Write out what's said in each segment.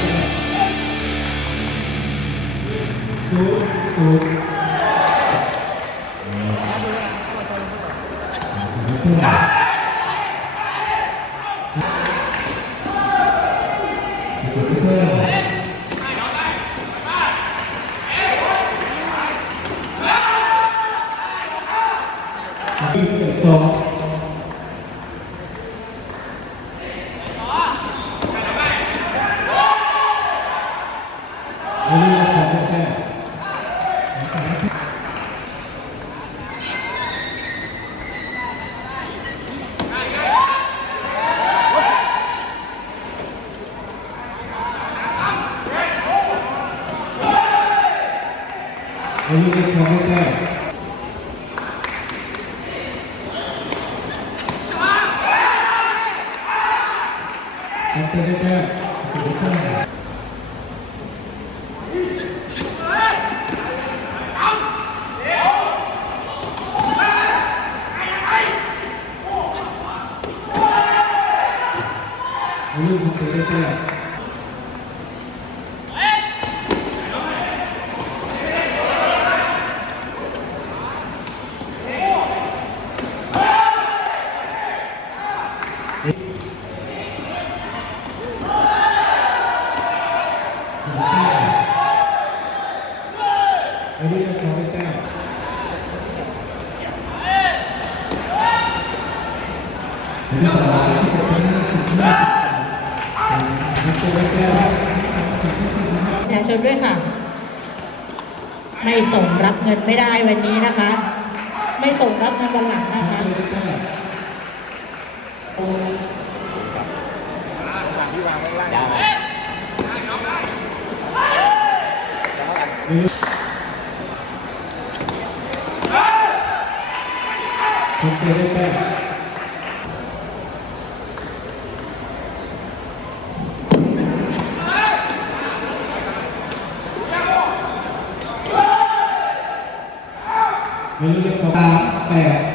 สูงสูงสอง อันนี้เราขอแก้ทำเป็นแก้อามเตะใก อันนี้ก็ขอใกล้ๆอันนี้สองที่ผมทำให้สุดมากมันเตะใกล้ๆประชาชนด้วยค่ะ ไม่ส่งรับเงินไม่ได้วันนี้นะคะ ไม่ส่งรับเงินวันหลังนะคะ ผมเจอได้แป้งไม่รู้จะขอตาแปด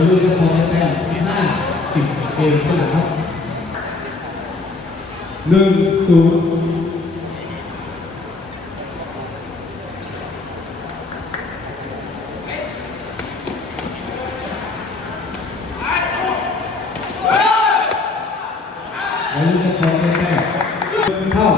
ไม่รู้จะพอแต้มสิบห้าสิบเกมเท่านั้นครับหนึ่งศูนย์ไม่รู้จะพอจะแต้มหนึ่งเท่า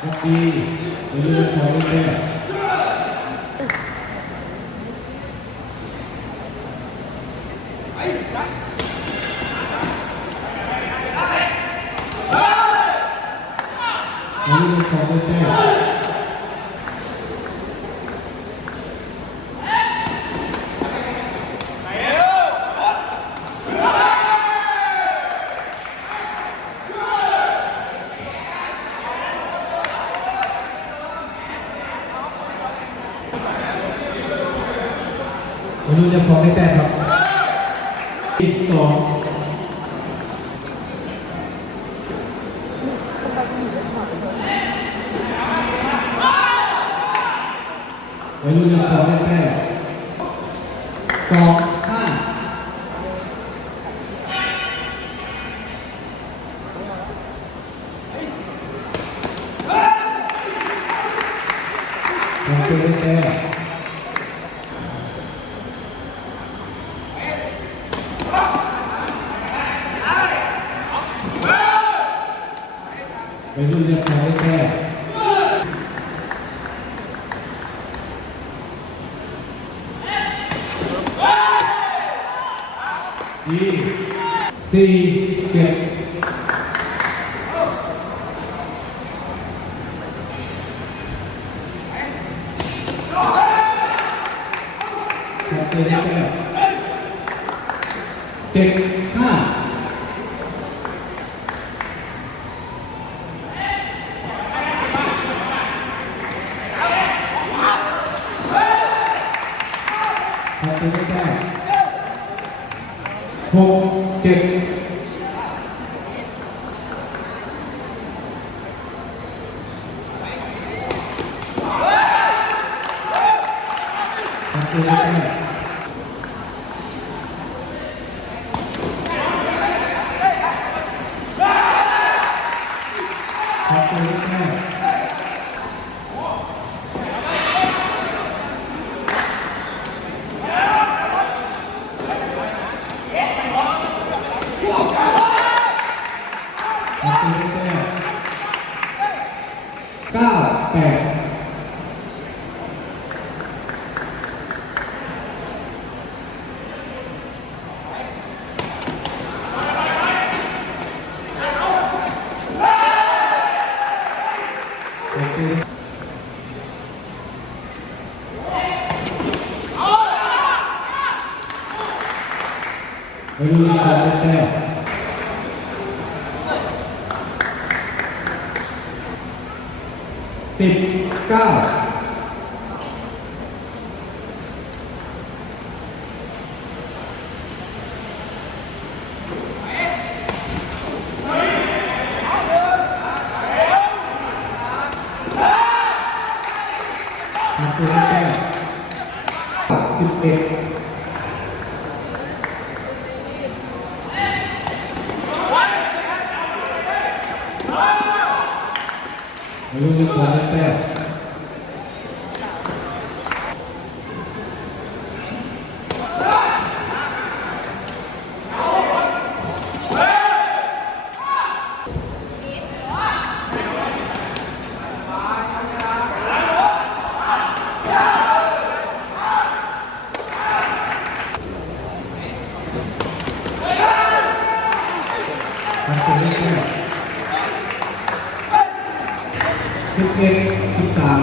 เมื่อกี้ไม่รู้จะพอจะแต้มไม่รู้จะพอจะแต้ม ไม่รู้ จะพอได้แต่ครับอีกสองไม่รู้จะพอได้แต่สอง ไปรุ่นเรียบร้อยแค่ดีสี่เจ็ดเจ็ดห้า Thank you. ไม่รู้ว่ามสิบเก้า 我们是共产党。 อ็ดสิบสาม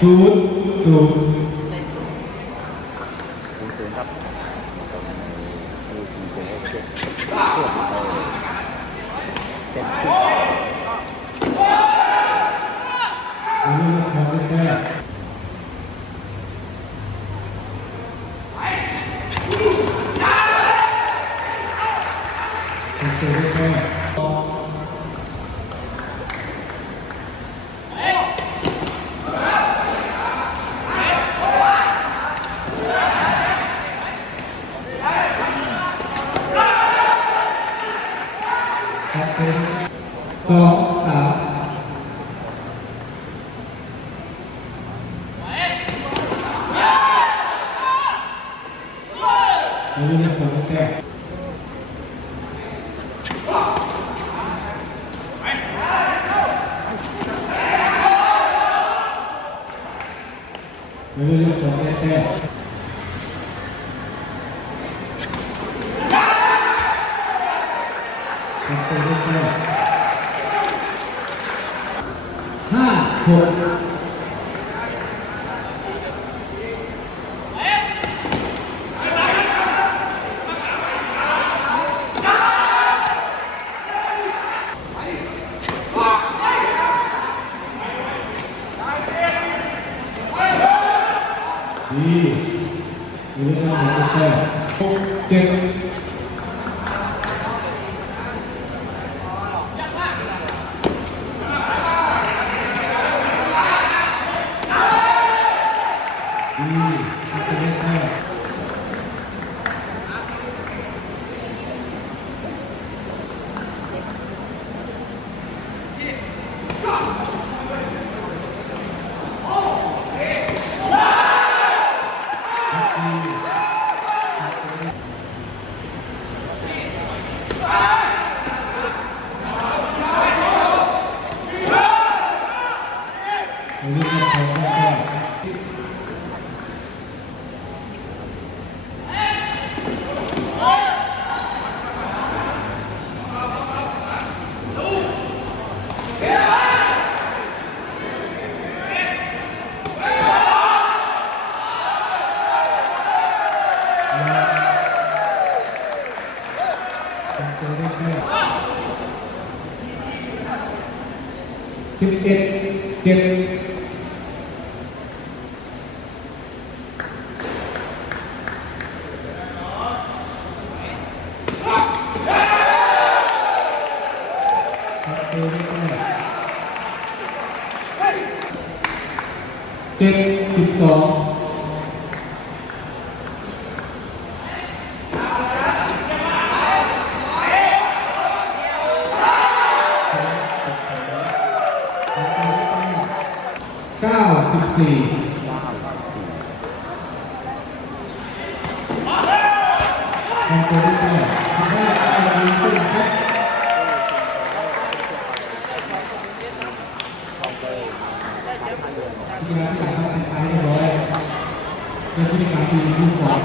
ศูนย์ศูนย์ สองสามเราเรียกคนแก่เราเรียกคนแก่ Yeah. จ็ดสิบสองเก้าสิบสี่เก้าสิบสี่ทำตัวได้ได้ทำดีขึ้นครับ เขาไปท่าเรือ ที่ร้านที่ต่างๆทำไปเรียบร้อย และที่การทีมที่สอง